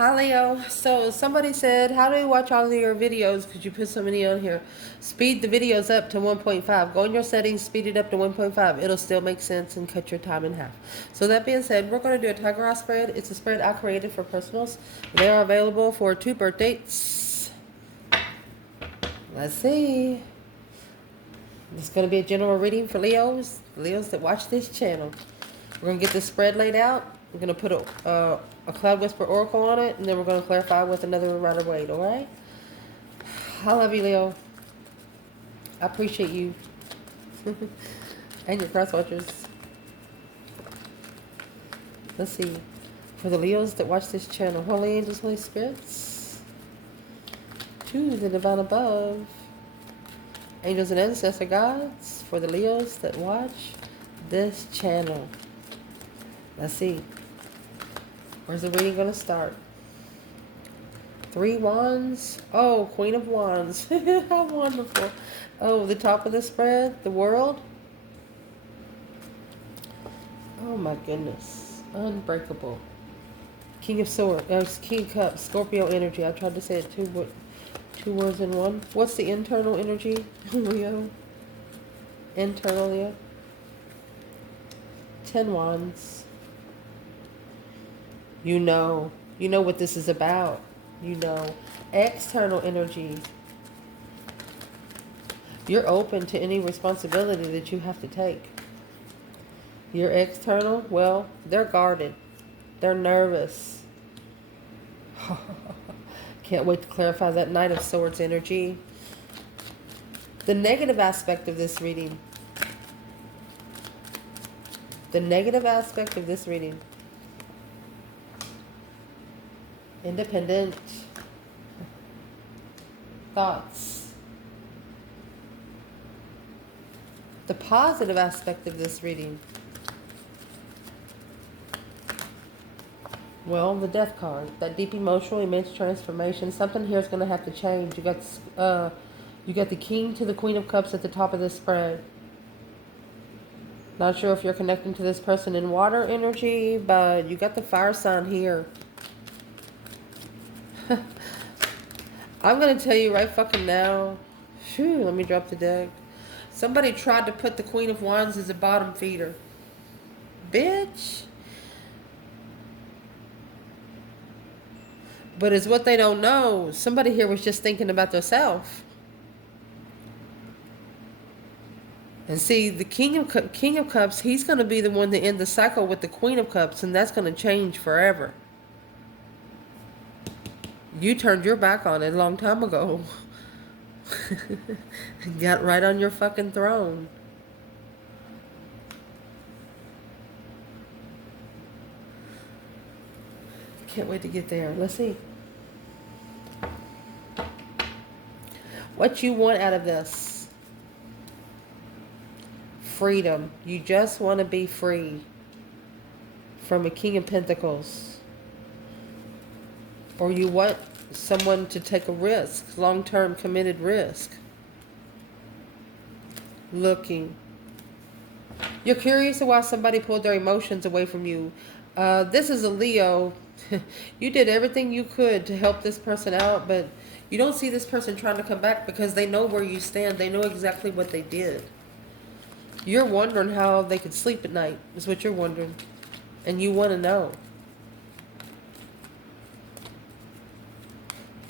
Hi Leo. So somebody said, how do you watch all of your videos? Because you put so many on here. Speed the videos up to 1.5. Go in your settings, speed it up to 1.5. It'll still make sense and cut your time in half. So that being said, we're going to do a Tiger Eye spread. It's a spread I created for personals. They are available for 2 birth dates. Let's see. It's going to be a general reading for Leos that watch this channel. We're going to get this spread laid out. We're going to put a Cloud Whisper Oracle on it, and then we're going to clarify with another Rider-Waite, alright? I love you, Leo. I appreciate you. And your cross watchers. Let's see. For the Leos that watch this channel, Holy Angels, Holy Spirits, to the Divine Above, Angels and Ancestor Gods, for the Leos that watch this channel. Let's see. Where's the reading going to start? 3 Wands. Oh, Queen of Wands. How wonderful. Oh, the top of the spread, the World. Oh my goodness. Unbreakable. King of Swords. King of Cups. Scorpio energy. I tried to say it two words in one. What's the internal energy, Leo? Internal, Leo. 10 Wands. You know what this is about. You know. External energy. You're open to any responsibility that you have to take. Your external, well, they're guarded. They're nervous. Can't wait to clarify that Knight of Swords energy. The negative aspect of this reading. The negative aspect of this reading. Independent thoughts. The positive aspect of this reading. Well, the Death card. That deep emotional, immense transformation. Something here is going to have to change. You got the King to the Queen of Cups at the top of this spread. Not sure if you're connecting to this person in water energy, but you got the fire sign here. I'm going to tell you right fucking now. Phew, let me drop the deck. Somebody tried to put the Queen of Wands as a bottom feeder. Bitch. But it's what they don't know. Somebody here was just thinking about themselves. And see, the King of Cups, he's going to be the one to end the cycle with the Queen of Cups, and that's going to change forever. You turned your back on it a long time ago. Got right on your fucking throne. Can't wait to get there. Let's see. What you want out of this? Freedom. You just want to be free from a King of Pentacles. Or you want someone to take a risk, long-term committed risk. Looking. You're curious of why somebody pulled their emotions away from you. This is a Leo. You did everything you could to help this person out, but you don't see this person trying to come back because they know where you stand. They know exactly what they did. You're wondering how they could sleep at night, is what you're wondering. And you want to know.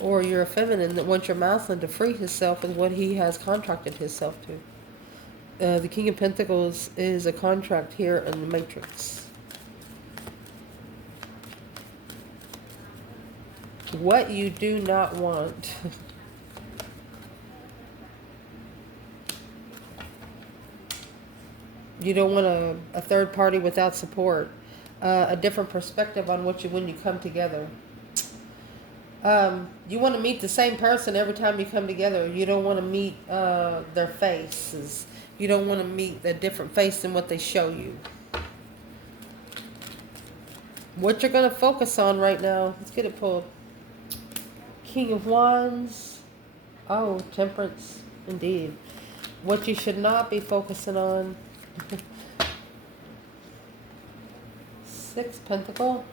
Or you're a feminine that wants your masculine to free himself with what he has contracted himself to. The King of Pentacles is a contract here in the Matrix. What you do not want. You don't want a third party without support. A different perspective on when you come together. You want to meet the same person every time you come together. You don't want to meet their faces. You don't want to meet a different face than what they show you. What you're going to focus on right now. Let's get it pulled. King of Wands. Oh, Temperance. Indeed. What you should not be focusing on. 6 Pentacle.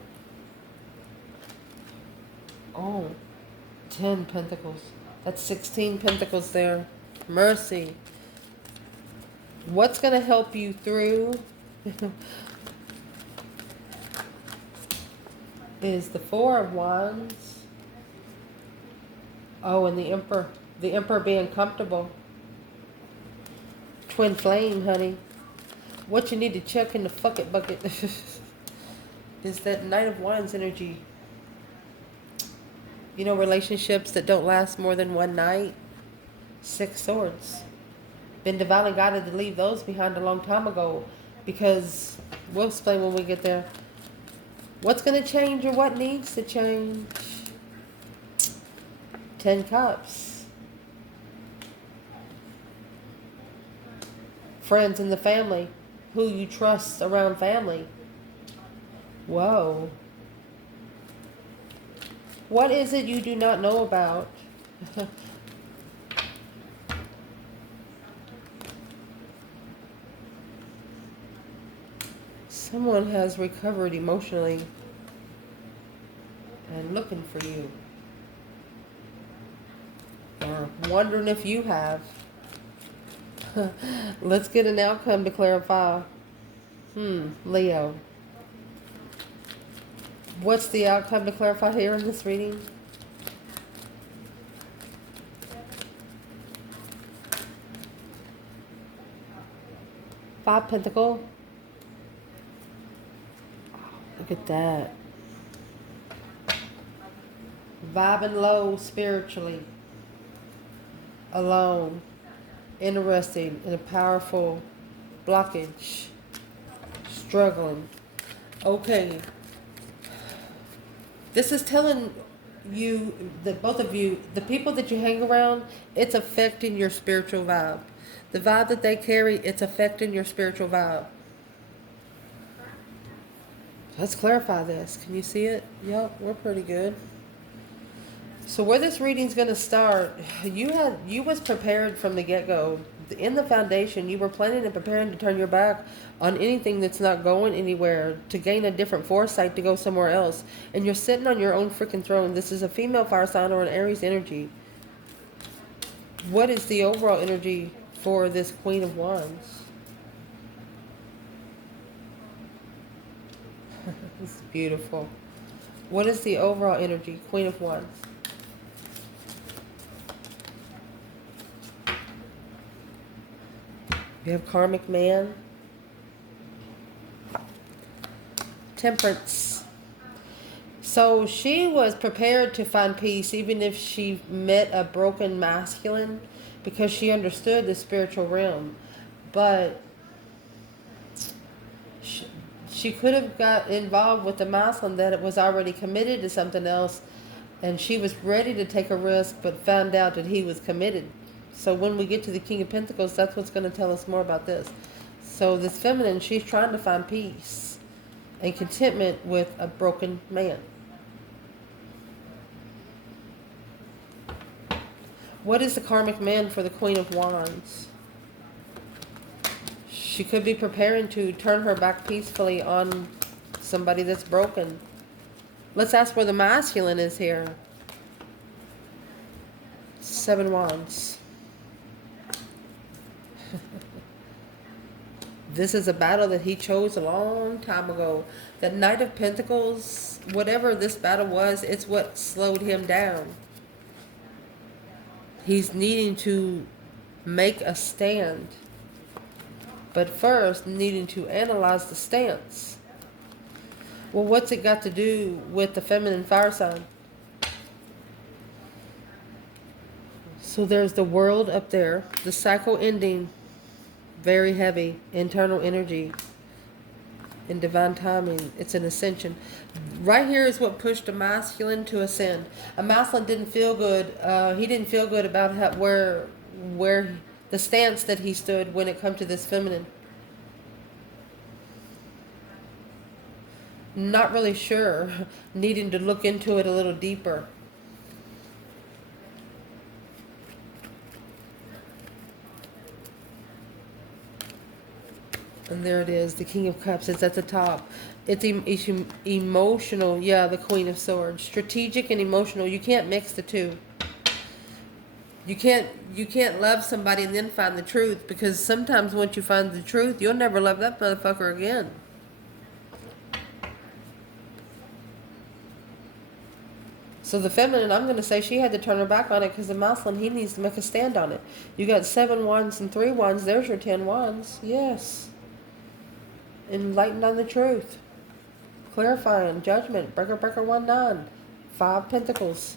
Oh, 10 pentacles. That's 16 pentacles there. Mercy. What's going to help you through is the Four of Wands. Oh, and the Emperor. The Emperor being comfortable. Twin flame, honey. What you need to check in the fuck it bucket is that Knight of Wands energy. You know, relationships that don't last more than one night. 6 swords. Been divinely guided to leave those behind a long time ago, because we'll explain when we get there. What's going to change or what needs to change? 10 cups. Friends in the family. Who you trust around family. Whoa. What is it you do not know about? Someone has recovered emotionally and looking for you. Or wondering if you have. Let's get an outcome to clarify. Leo. What's the outcome to clarify here in this reading? Five Pentacle. Look at that. Vibing low spiritually. Alone. Interesting in a powerful blockage. Struggling. Okay. This is telling you, that both of you, the people that you hang around, it's affecting your spiritual vibe. The vibe that they carry, it's affecting your spiritual vibe. Let's clarify this. Can you see it? Yep, we're pretty good. So where this reading's going to start, you was prepared from the get-go. In the foundation, you were planning and preparing to turn your back on anything that's not going anywhere, to gain a different foresight to go somewhere else. And you're sitting on your own freaking throne. This is a female fire sign or an Aries energy. What is the overall energy for this Queen of Wands? This is beautiful. What is the overall energy, Queen of Wands? You have karmic man. Temperance. So she was prepared to find peace even if she met a broken masculine, because she understood the spiritual realm. But she could have got involved with the masculine that was already committed to something else, and she was ready to take a risk but found out that he was committed. So when we get to the King of Pentacles, that's what's going to tell us more about this. So this feminine, she's trying to find peace and contentment with a broken man. What is the karmic man for the Queen of Wands? She could be preparing to turn her back peacefully on somebody that's broken. Let's ask where the masculine is here. 7 Wands. This is a battle that he chose a long time ago. The Knight of Pentacles, whatever this battle was, it's what slowed him down. He's needing to make a stand. But first, needing to analyze the stance. Well, what's it got to do with the feminine fire sign? So there's the world up there. The cycle ending. Very heavy. Internal energy. In divine timing. It's an ascension. Right here is what pushed a masculine to ascend. A masculine didn't feel good. He didn't feel good about where the stance that he stood when it come to this feminine. Not really sure. Needing to look into it a little deeper. And there it is, the King of Cups. It's at the top. It's emotional. Yeah, the Queen of Swords. Strategic and emotional. You can't mix the two. You can't love somebody and then find the truth, because sometimes once you find the truth, you'll never love that motherfucker again. So the feminine, I'm going to say she had to turn her back on it, because the masculine, he needs to make a stand on it. You got 7 wands and 3 wands. There's your 10 wands. Yes. Enlightened on the truth. Clarifying. Judgment. Breaker 1-9. 5 pentacles.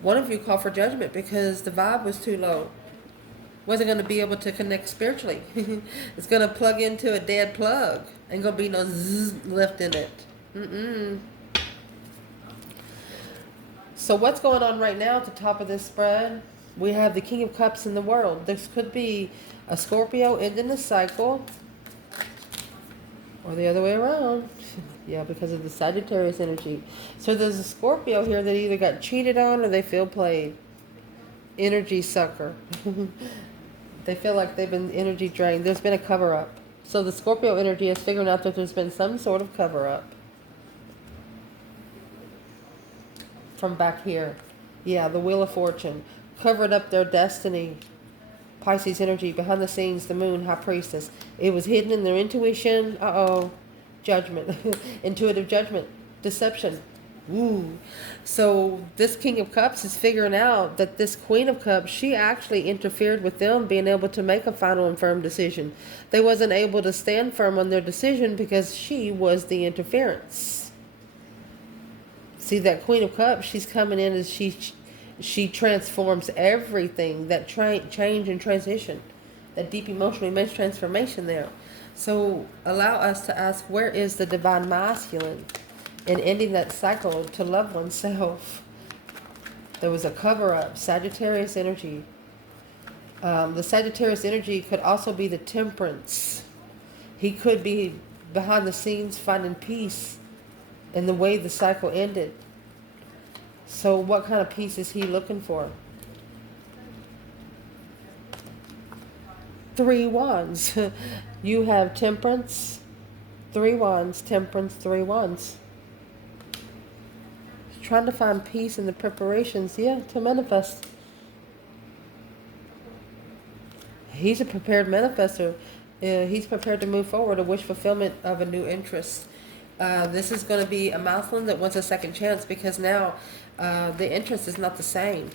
One of you called for judgment because the vibe was too low. Wasn't going to be able to connect spiritually. It's going to plug into a dead plug. Ain't going to be no zzz left in it. So what's going on right now at the top of this spread? We have the King of Cups in the world. This could be a Scorpio ending the cycle, or the other way around. Yeah, because of the Sagittarius energy. So there's a Scorpio here that either got cheated on or they feel played. Energy sucker. They feel like they've been energy drained. There's been a cover-up. So the Scorpio energy is figuring out that there's been some sort of cover-up. From back here. Yeah, the Wheel of Fortune. Covered up their destiny. Pisces energy, behind the scenes, the moon, High Priestess. It was hidden in their intuition. Judgment. Intuitive judgment. Deception. Ooh. So this King of Cups is figuring out that this Queen of Cups, she actually interfered with them being able to make a final and firm decision. They wasn't able to stand firm on their decision because she was the interference. See, that Queen of Cups, she's coming in as she transforms everything. That change and transition. That deep emotional immense transformation there. So allow us to ask, where is the divine masculine in ending that cycle to love oneself? There was a cover-up, Sagittarius energy. The Sagittarius energy could also be the Temperance. He could be behind the scenes finding peace in the way the cycle ended. So what kind of peace is he looking for? 3 wands. You have Temperance, 3 wands, Temperance, 3 wands. Trying to find peace in the preparations, to manifest. He's a prepared manifester. He's prepared to move forward, a wish fulfillment of a new interest. This is going to be a masculine that wants a second chance, because now the interest is not the same.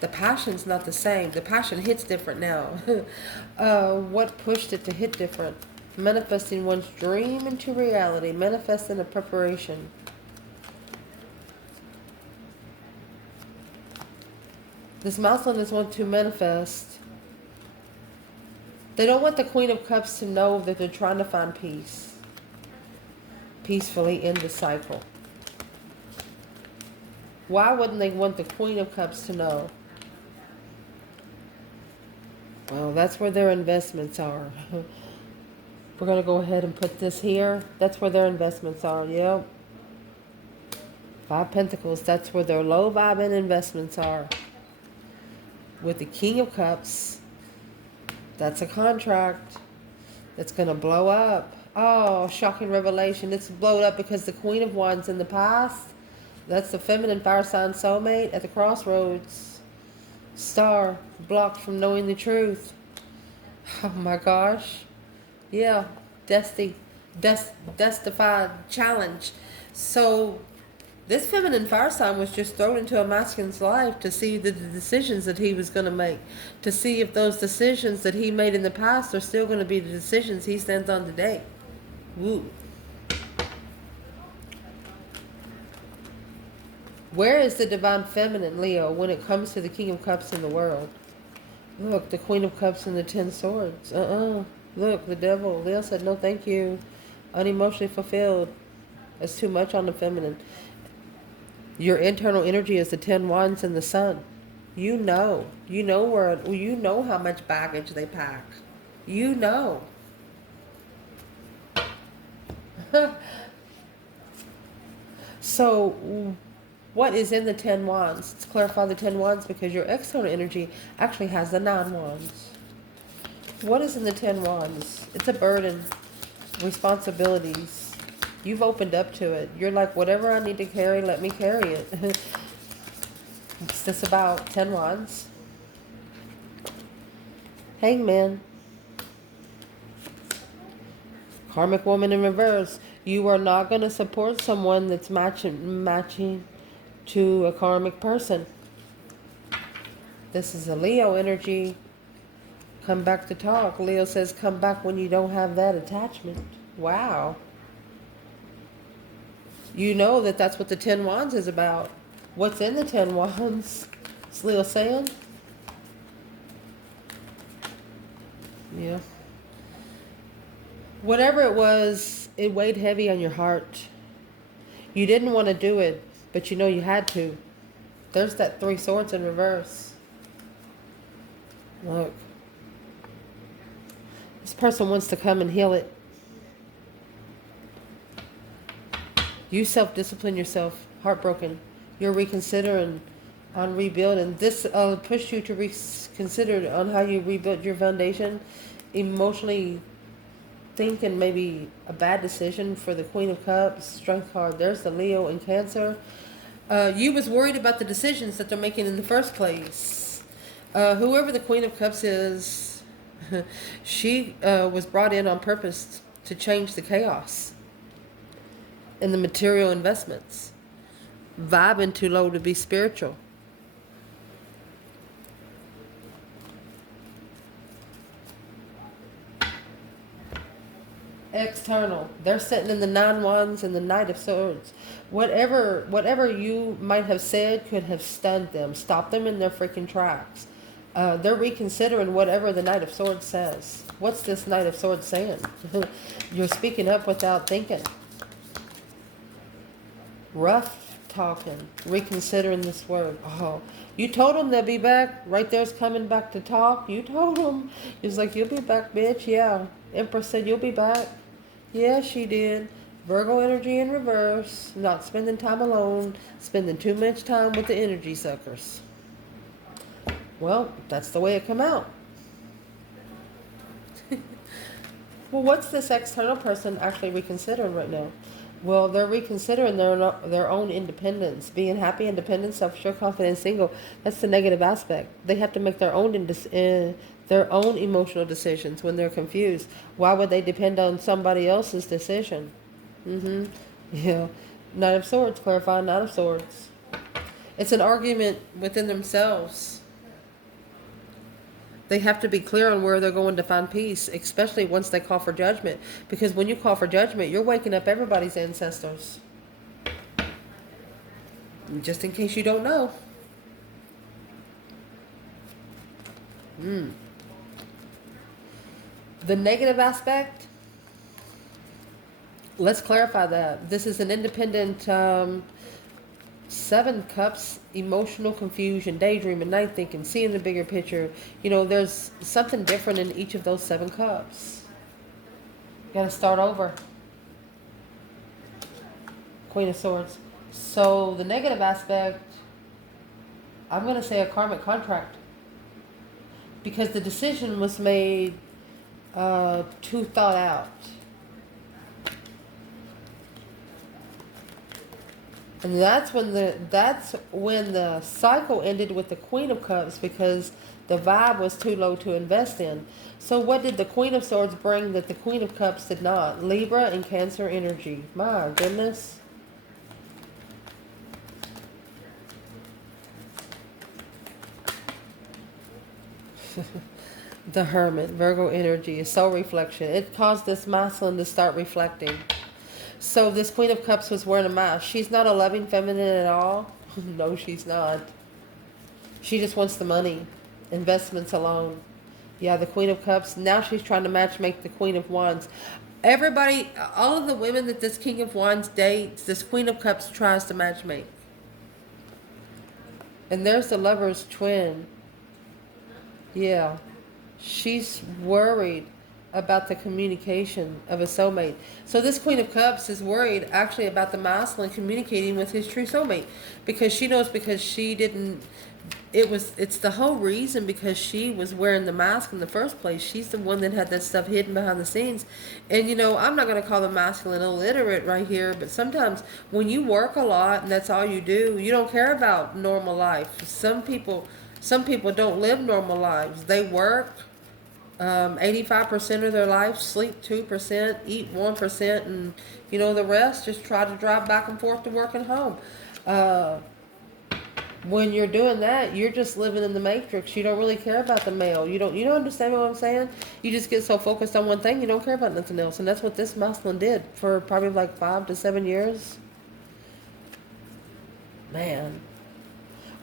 The passion's not the same. The passion hits different now. What pushed it to hit different? Manifesting one's dream into reality. Manifesting a preparation. This masculine is want to manifest. They don't want the Queen of Cups to know that they're trying to find peace. Peacefully end the cycle. Why wouldn't they want the Queen of Cups to know? Well, that's where their investments are. We're going to go ahead and put this here. That's where their investments are. Yep. 5 Pentacles. That's where their low vibing investments are. With the King of Cups, that's a contract that's going to blow up. Oh, shocking revelation. It's blown up because the Queen of Wands in the past, that's the feminine fire sign soulmate at the crossroads. Star, blocked from knowing the truth. Oh my gosh. Yeah, justified challenge. So this feminine fire sign was just thrown into a masculine's life to see the decisions that he was going to make. To see if those decisions that he made in the past are still going to be the decisions he stands on today. Woo. Where is the divine feminine, Leo, when it comes to the King of Cups in the world? Look, the Queen of Cups and the 10 Swords. Look, the devil. Leo said, no, thank you. Unemotionally fulfilled. That's too much on the feminine. Your internal energy is the 10 Wands and the Sun. You know how much baggage they pack. You know. So what is in the 10 Wands? Let's clarify the 10 Wands, because your external energy actually has the 9 Wands. What is in the 10 Wands? It's a burden. Responsibilities. You've opened up to it. You're like, whatever I need to carry, let me carry it. What's this about? 10 Wands. Hangman. Karmic woman in reverse. You are not going to support someone that's matching to a karmic person. This is a Leo energy. Come back to talk. Leo says come back when you don't have that attachment. Wow. You know that that's what the 10 Wands is about. What's in the 10 Wands? Is Leo saying? Yeah. Whatever it was, it weighed heavy on your heart. You didn't want to do it, but you know you had to. There's that 3 Swords in reverse. Look. This person wants to come and heal it. You self-discipline yourself. Heartbroken. You're reconsidering on rebuilding. This pushed you to reconsider on how you rebuilt your foundation. Emotionally thinking maybe a bad decision for the Queen of Cups. Strength card. There's the Leo and Cancer. You was worried about the decisions that they're making in the first place. Whoever the Queen of Cups is, she was brought in on purpose to change the chaos in the material investments. Vibing too low to be spiritual. External. They're sitting in the 9 Wands and the Knight of Swords. Whatever you might have said could have stunned them, stopped them in their freaking tracks. They're reconsidering whatever the Knight of Swords says. What's this Knight of Swords saying? You're speaking up without thinking. Rough talking. Reconsidering this word. Oh, you told them they'll be back. Right there's coming back to talk. You told them. He's like, you'll be back, bitch. Yeah. Empress said you'll be back. Yeah, she did. Virgo energy in reverse. Not spending time alone. Spending too much time with the energy suckers. Well, that's the way it come out. Well, what's this external person actually reconsidering right now? Well, they're reconsidering their own independence, being happy, independent, self-assured, confident, single. That's the negative aspect. They have to make their own emotional decisions when they're confused. Why would they depend on somebody else's decision? Yeah. Knight of Swords, clarifying Knight of Swords. It's an argument within themselves. They have to be clear on where they're going to find peace, especially once they call for judgment. Because when you call for judgment, you're waking up everybody's ancestors. Just in case you don't know. The negative aspect, let's clarify that. This is an independent 7 Cups, emotional confusion, daydreaming, night thinking, seeing the bigger picture. You know, there's something different in each of those 7 Cups. You gotta start over. Queen of Swords. So the negative aspect, I'm gonna say a karmic contract. Because the decision was made too thought out. And that's when the cycle ended with the Queen of Cups, because the vibe was too low to invest in. So what did the Queen of Swords bring that the Queen of Cups did not? Libra and Cancer energy. My goodness. The Hermit, Virgo energy, is soul reflection. It caused this masculine to start reflecting. So this Queen of Cups was wearing a mask. She's not a loving feminine at all. No, she's not. She just wants the money. Investments alone. Yeah, the Queen of Cups. Now she's trying to matchmake the Queen of Wands. Everybody, all of the women that this King of Wands dates, this Queen of Cups tries to matchmake. And there's the Lover's twin. Yeah. She's worried about the communication of a soulmate. So this Queen of Cups is worried actually about the masculine communicating with his true soulmate, because she knows, because she didn't, it's the whole reason, because she was wearing the mask in the first place. She's the one that had that stuff hidden behind the scenes. And I'm not going to call the masculine illiterate right here, but sometimes when you work a lot and that's all you do, you don't care about normal life. Some people don't live normal lives. They work 85% of their life, sleep 2%, eat 1%, and the rest just try to drive back and forth to work and home. Uh, when you're doing that, you're just living in the matrix. You don't really care about the male. You don't understand what I'm saying? You just get so focused on one thing, you don't care about nothing else. And that's what this masculine did for probably like 5 to 7 years. Man.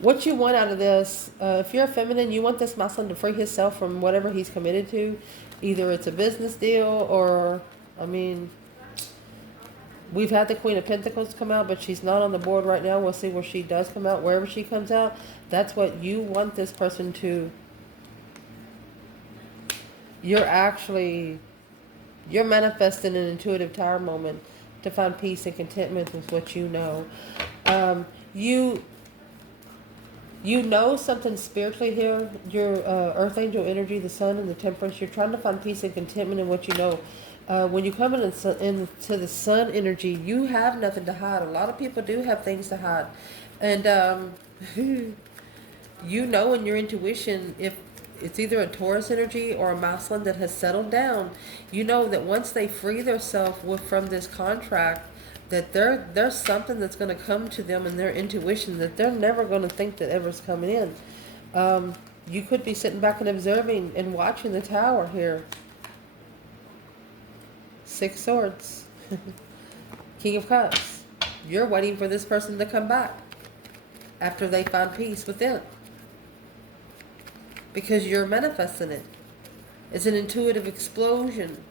What you want out of this, if you're a feminine, you want this masculine to free himself from whatever he's committed to. Either it's a business deal or, we've had the Queen of Pentacles come out, but she's not on the board right now. We'll see where she does come out. Wherever she comes out, that's what you want this person to. You're manifesting an intuitive tower moment to find peace and contentment with what you know. You know something spiritually here. Your earth angel energy, the sun and the temperance, you're trying to find peace and contentment in what you know. When you come into the sun energy, you have nothing to hide. A lot of people do have things to hide. And in your intuition, if it's either a Taurus energy or a masculine that has settled down, you know that once they free themselves from this contract, that there's something that's going to come to them in their intuition that they're never going to think that ever's coming in. You could be sitting back and observing and watching the tower here. 6 swords. King of Cups. You're waiting for this person to come back after they find peace within, because you're manifesting it. It's an intuitive explosion.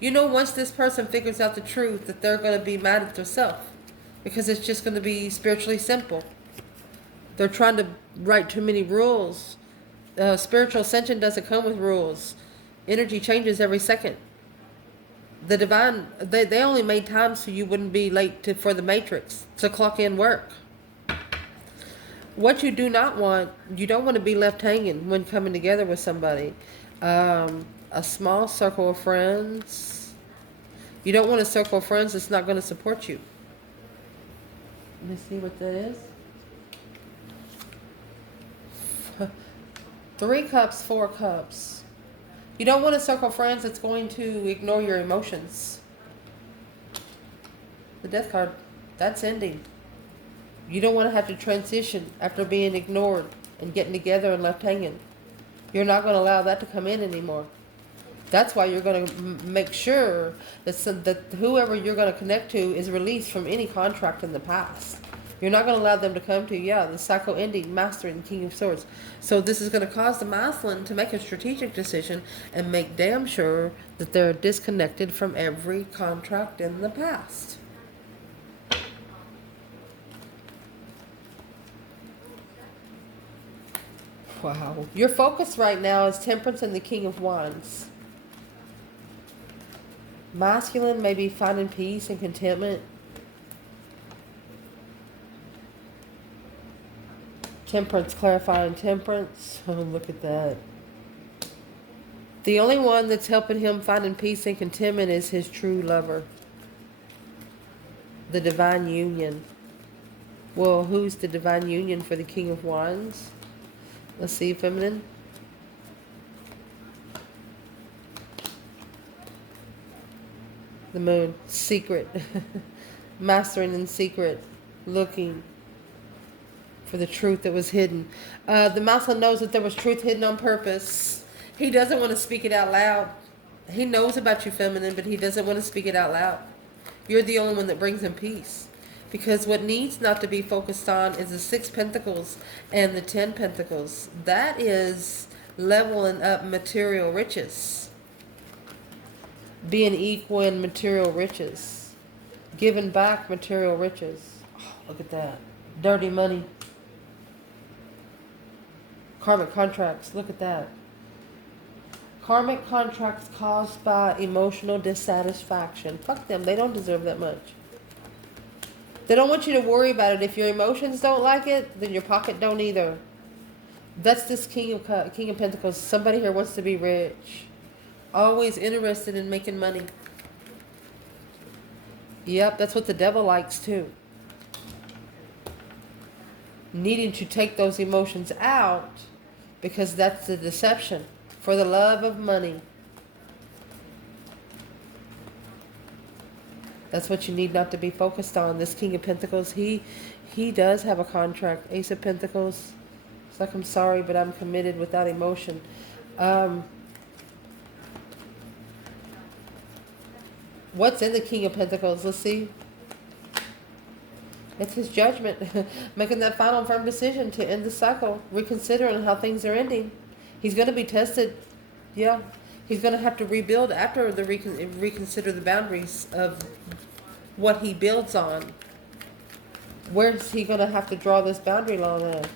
Once this person figures out the truth, that they're going to be mad at themselves, because it's just going to be spiritually simple. They're trying to write too many rules. Spiritual ascension doesn't come with rules. Energy changes every second. The divine, they only made time so you wouldn't be late for the matrix to clock in work. What you do not want, you don't want to be left hanging when coming together with somebody. A small circle of friends. You don't want a circle of friends that's not going to support you. Let me see what that is. 3 cups, 4 cups. You don't want a circle of friends that's going to ignore your emotions. The Death card, that's ending. You don't want to have to transition after being ignored and getting together and left hanging. You're not going to allow that to come in anymore. That's why you're going to make sure that whoever you're going to connect to is released from any contract in the past. You're not going to allow them to come to, the cycle ending, mastering, King of Swords. So this is going to cause the masculine to make a strategic decision and make damn sure that they're disconnected from every contract in the past. Wow. Your focus right now is Temperance and the King of Wands. Masculine may be finding peace and contentment. Temperance, clarifying temperance. Oh, look at that. The only one that's helping him finding peace and contentment is his true lover. The divine union. Well, who's the divine union for the King of Wands? Let's see, feminine. The moon. Secret. Mastering in secret. Looking for the truth that was hidden. The masculine knows that there was truth hidden on purpose. He doesn't want to speak it out loud. He knows about you, feminine, but he doesn't want to speak it out loud. You're the only one that brings him peace. Because what needs not to be focused on is the 6 pentacles and the 10 pentacles. That is leveling up material riches. Being equal in material riches. Giving back material riches. Oh, look at that. Dirty money. Karmic contracts. Look at that. Karmic contracts caused by emotional dissatisfaction. Fuck them. They don't deserve that much. They don't want you to worry about it. If your emotions don't like it, then your pocket don't either. That's this King of Pentacles. Somebody here wants to be rich. Always interested in making money. Yep, that's what the devil likes too. Needing to take those emotions out because that's the deception. For the love of money. That's what you need not to be focused on. This King of Pentacles, he does have a contract. Ace of Pentacles. It's like, I'm sorry, but I'm committed without emotion. What's in the King of Pentacles? Let's see. It's his judgment. Making that final firm decision to end the cycle. Reconsidering how things are ending. He's going to be tested. Yeah. He's going to have to rebuild after the reconsider the boundaries of what he builds on. Where's he going to have to draw this boundary line at?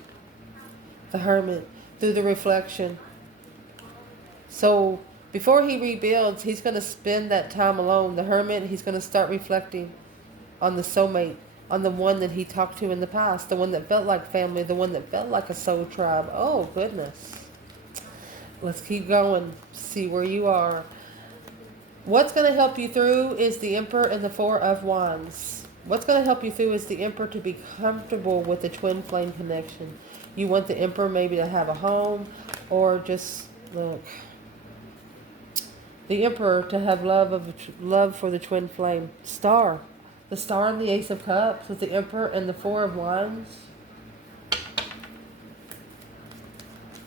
The Hermit. Through the reflection. So before he rebuilds, he's going to spend that time alone. The Hermit, he's going to start reflecting on the soulmate. On the one that he talked to in the past. The one that felt like family. The one that felt like a soul tribe. Oh, goodness. Let's keep going. See where you are. What's going to help you through is the Emperor and the Four of Wands. What's going to help you through is the Emperor to be comfortable with the twin flame connection. You want the Emperor maybe to have a home or just, look, the Emperor to have love for the twin flame. Star. The Star and the Ace of Cups with the Emperor and the Four of Wands.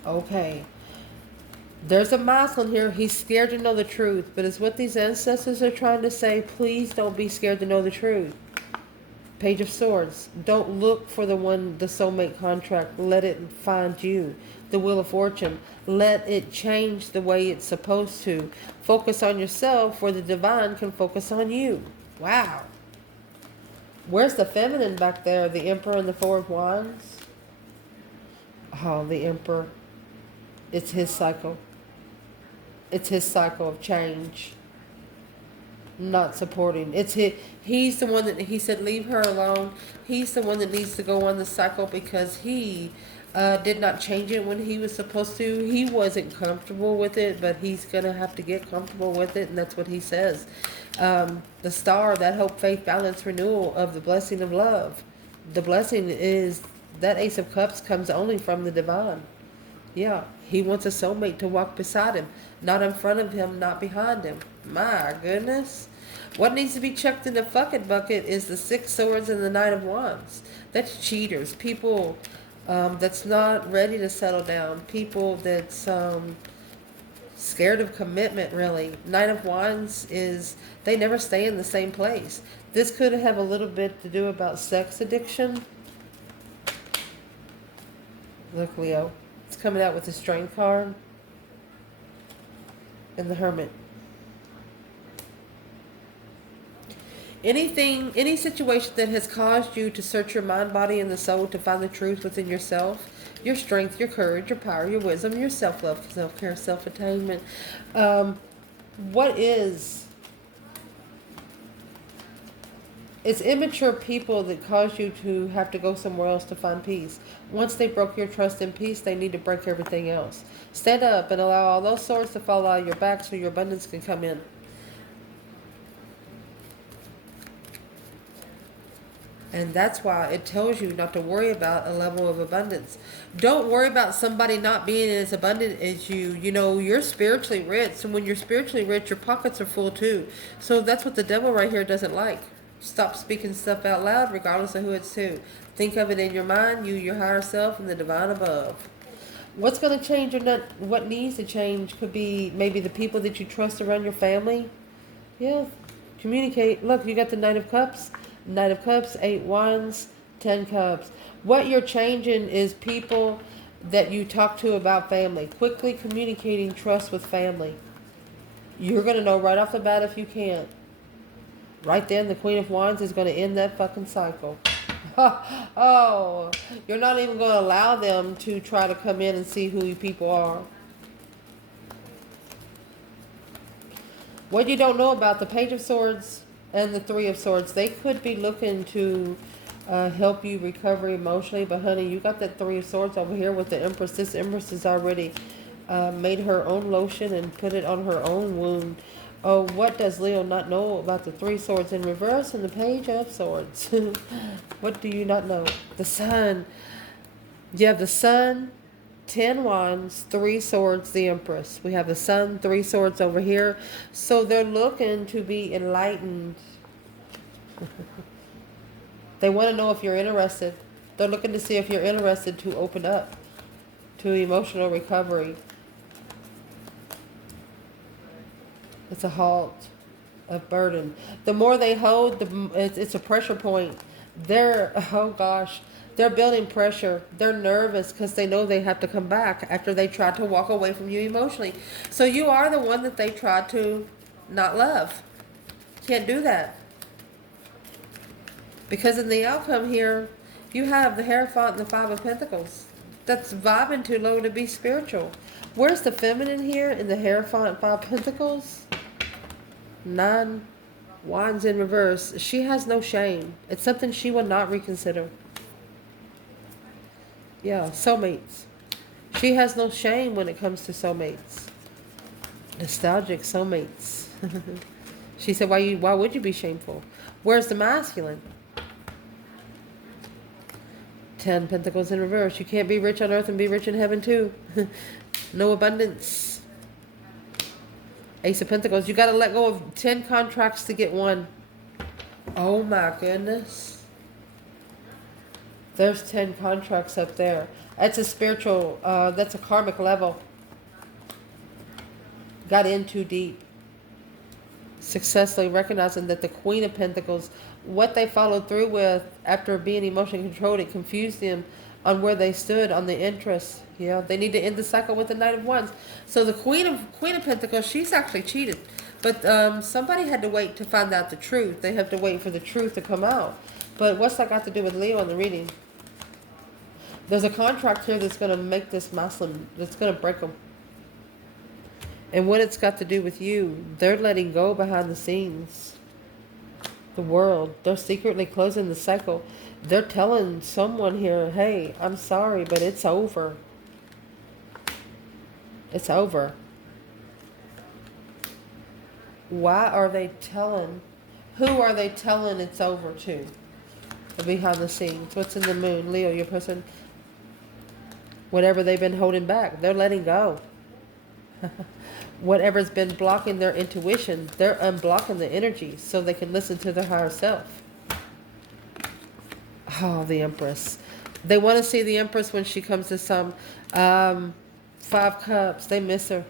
Okay. There's a masculine here. He's scared to know the truth. But it's what these ancestors are trying to say. Please don't be scared to know the truth. Page of Swords. Don't look for the soulmate contract. Let it find you. The Wheel of Fortune. Let it change the way it's supposed to. Focus on yourself where the divine can focus on you. Wow. Where's the feminine back there? The Emperor and the Four of Wands. Oh, the Emperor. It's his cycle. It's his cycle of change. Not supporting. He's the one that, he said, leave her alone. He's the one that needs to go on the cycle because he did not change it when he was supposed to. He wasn't comfortable with it, but he's going to have to get comfortable with it, and that's what he says. The Star, that hope, faith, balance, renewal of the blessing of love. The blessing is that Ace of Cups comes only from the divine. Yeah, he wants a soulmate to walk beside him, not in front of him, not behind him. My goodness. What needs to be chucked in the fucking bucket is the Six Swords and the Knight of Wands. That's cheaters. People that's not ready to settle down. People that's scared of commitment, really. Knight of Wands is, they never stay in the same place. This could have a little bit to do about sex addiction. Look, Leo. It's coming out with the Strength card. And the Hermit. Any situation that has caused you to search your mind, body, and the soul to find the truth within yourself, your strength, your courage, your power, your wisdom, your self-love, self-care, self-attainment. What is? It's immature people that cause you to have to go somewhere else to find peace. Once they broke your trust and peace, they need to break everything else. Stand up and allow all those swords to fall out of your back so your abundance can come in. And that's why it tells you not to worry about a level of abundance. Don't worry about somebody not being as abundant as you. You know, you're spiritually rich. And when you're spiritually rich, your pockets are full too. So that's what the devil right here doesn't like. Stop speaking stuff out loud, regardless of who it's to. Think of it in your mind, you, your higher self, and the divine above. What's going to change or not? What needs to change could be maybe the people that you trust around your family. Yeah, communicate. Look, you got the Knight of Cups. Knight of Cups, 8 Wands, 10 Cups. What you're changing is people that you talk to about family. Quickly communicating trust with family. You're going to know right off the bat if you can't. Right then, the Queen of Wands is going to end that fucking cycle. Oh, you're not even going to allow them to try to come in and see who you people are. What you don't know about the Page of Swords and the Three of Swords, they could be looking to help you recover emotionally. But honey, you got that Three of Swords over here with the Empress. This Empress has already made her own lotion and put it on her own wound. Oh, what does Leo not know about the Three Swords in reverse and the Page of Swords? What do you not know? The Sun. You have the Sun, 10 Wands, Three Swords, the Empress. We have the Sun, Three Swords over here. So they're looking to be enlightened. They want to know if you're interested. They're looking to see if you're interested to open up to emotional recovery. It's a halt of burden. The more they hold, it's a pressure point. They're, oh gosh, they're building pressure. They're nervous because they know they have to come back after they try to walk away from you emotionally. So you are the one that they try to not love. Can't do that. Because in the outcome here, you have the Hierophant and the Five of Pentacles. That's vibing too low to be spiritual. Where's the feminine here in the Hierophant, Five of Pentacles? 9 Wands in reverse. She has no shame. It's something she will not reconsider. Yeah, soulmates. She has no shame when it comes to soulmates. Nostalgic soulmates. She said, why would you be shameful? Where's the masculine? 10 Pentacles in reverse. You can't be rich on earth and be rich in heaven too. No abundance. Ace of Pentacles. You got to let go of 10 contracts to get one. Oh my goodness. There's 10 contracts up there. That's a spiritual, that's a karmic level. Got in too deep. Successfully recognizing that the Queen of Pentacles, what they followed through with after being emotionally controlled, it confused them on where they stood on the interest. Yeah, they need to end the cycle with the Knight of Wands. So the Queen of Pentacles, she's actually cheated. But somebody had to wait to find out the truth. They have to wait for the truth to come out. But what's that got to do with Leo in the reading? There's a contract here that's going to make this Muslim, that's going to break them. And what it's got to do with you, they're letting go behind the scenes. The world, they're secretly closing the cycle. They're telling someone here, hey, I'm sorry, but it's over. It's over. Why are they telling? Who are they telling it's over to? Behind the scenes. What's in the moon? Leo, your person. Whatever they've been holding back, they're letting go. Whatever's been blocking their intuition, they're unblocking the energy so they can listen to their higher self. Oh, the Empress. They want to see the Empress when she comes to some 5 Cups. They miss her.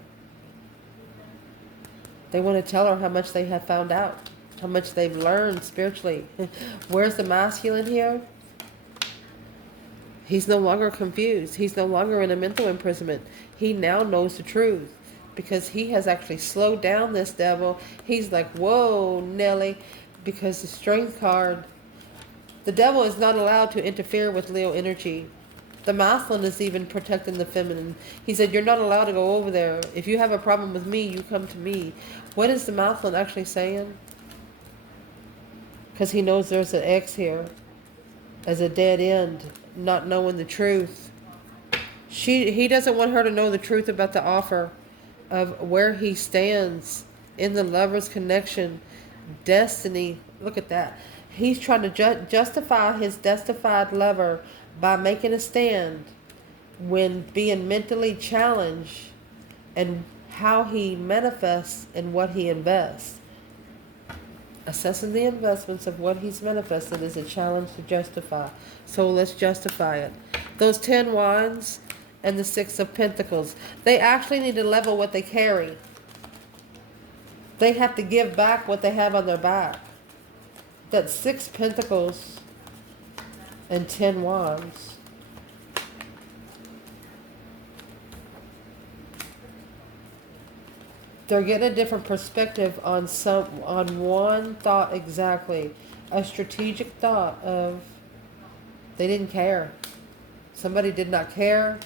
They want to tell her how much they have found out, how much they've learned spiritually. Where's the masculine here? He's no longer confused. He's no longer in a mental imprisonment. He now knows the truth because he has actually slowed down this devil. He's like, whoa, Nelly, because the Strength card, the devil is not allowed to interfere with Leo energy. The masculine is even protecting the feminine. He said, you're not allowed to go over there. If you have a problem with me, you come to me. What is the masculine actually saying? Because he knows there's an X here as a dead end, not knowing the truth. He doesn't want her to know the truth about the offer of where he stands in the lover's connection, destiny. Look at that. He's trying to justify his destined lover by making a stand when being mentally challenged and how he manifests and what he invests. Assessing the investments of what he's manifested is a challenge to justify. So let's justify it. Those 10 Wands and the 6 of Pentacles, they actually need to level what they carry. They have to give back what they have on their back. That's 6 Pentacles and 10 Wands. They're getting a different perspective on one thought exactly. A strategic thought of they didn't care. Somebody did not care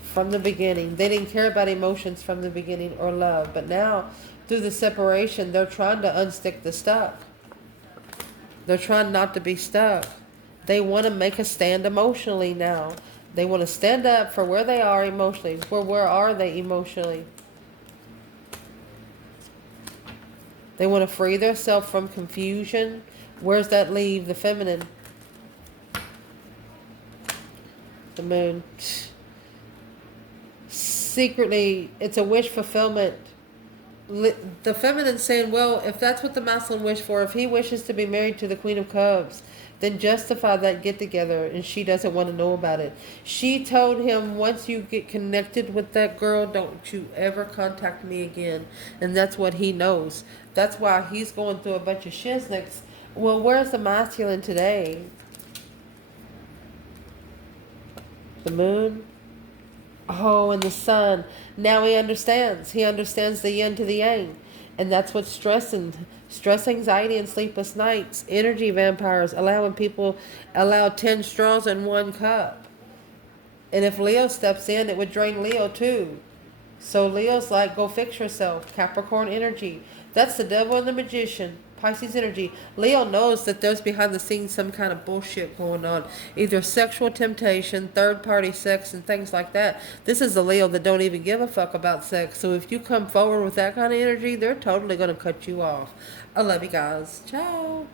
from the beginning. They didn't care about emotions from the beginning or love. But now through the separation, they're trying to unstick the stuck. They're trying not to be stuck. They want to make a stand emotionally now. They want to stand up for where they are emotionally. Where are they emotionally? They want to free themselves from confusion. Where's that leave? The feminine. The moon. Secretly, it's a wish fulfillment. The feminine saying, well, if that's what the masculine wished for, if he wishes to be married to the Queen of Cups, then justify that get together, and she doesn't want to know about it. She told him, once you get connected with that girl, don't you ever contact me again. And that's what he knows. That's why he's going through a bunch of shiznix. Well, where's the masculine today? The moon. Oh, and the sun. Now he understands. He understands the yin to the yang. And that's what's stressing. Stress, anxiety, and sleepless nights. Energy vampires. Allowing people, allow 10 straws in one cup. And if Leo steps in, it would drain Leo too. So Leo's like, go fix yourself. Capricorn energy. That's the devil and the magician. Pisces energy. Leo knows that there's behind the scenes some kind of bullshit going on. Either sexual temptation, third party sex, and things like that. This is a Leo that don't even give a fuck about sex. So if you come forward with that kind of energy, they're totally going to cut you off. I love you guys. Ciao.